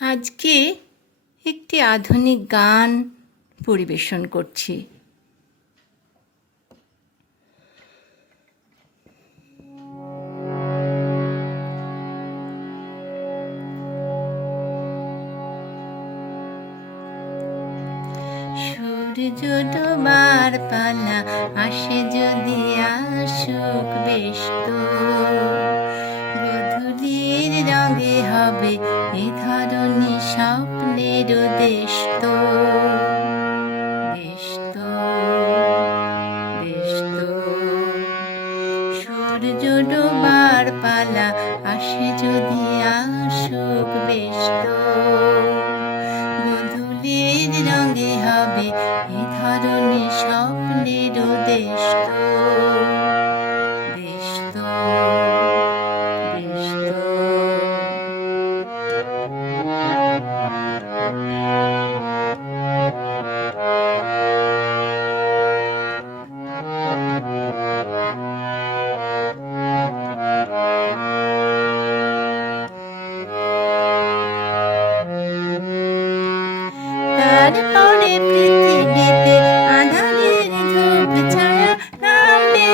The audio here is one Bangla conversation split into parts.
আজকে একটি আধুনিক গান পরিবেশন করছি। সূর্য ডোবার পালা আসে যদি আসুক বেশ তো, গধূলির রঙে হবে এ ধরনী স্বপ্নের দেশ তো, বেশ তো, বেশ তো। সূর্য ডোবার পালা আসে যদি আসুক বেশ তো, গধূলির রঙে হবে এ ধরনী স্বপ্নের দেশ তো, বেশ তো, বেশ তো। তারপরে পৃথিবীতে আঁধারের ঝোপ ছায়া নামবে,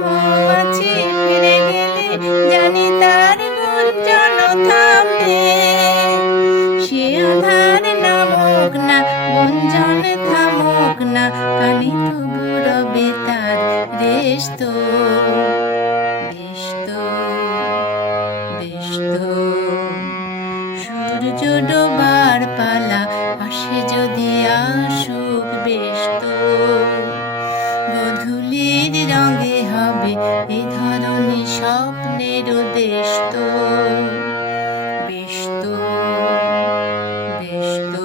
মৌমাছি ফিরে গেলে জানি তার গুঞ্জন থামবে। সে আঁধার নামুক না, গুঞ্জন থামুক না, কানে তবু রবে তার রেশ তো, বেশ তো, বেশ তো। সূর্য ডোবার পালা আসে যদি আসুক বেশ তো, গধূলির রঙে হবে এই ধরনী স্বপ্নের দেশ তো, বেশ তো, বেশ তো।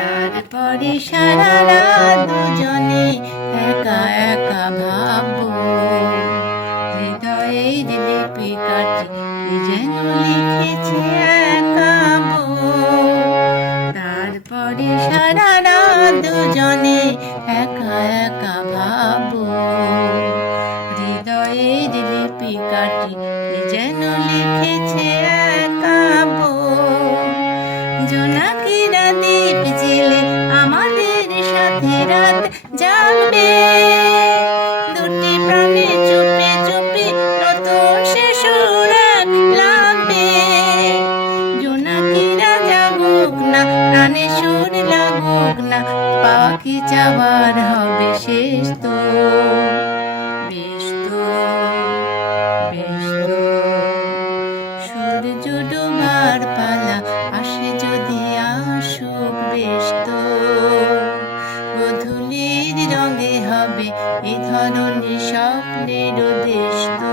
তারপরে সারা রাত দুজনে একা একা ভাববো, হৃদয়ের লিপিকাটি কি যেন লিখেছে একাবো। তারপরে সারা রাত দুজনে একা একা ভাববো, হৃদয়ের লিপিকাটি কি যেন লিখেছে একাবো। জোনাকিরা দ্বীপ জেলে আমাদের সাথে রাত জাগবে, দুটি প্রাণে চুপে চুপে নতুন সে সুর লাগবে। জোনাকিরা জাগুক না, প্রাণে সুর লাগুক না, পাখি চাবার হবে শেষ তো, বেশ তো, বেশ তো। সূর্য ডোবার পালা আসে যদি আসুক বেশ তো, গধূলির রঙে হবে এ ধরনী স্বপ্নের দেশ তো।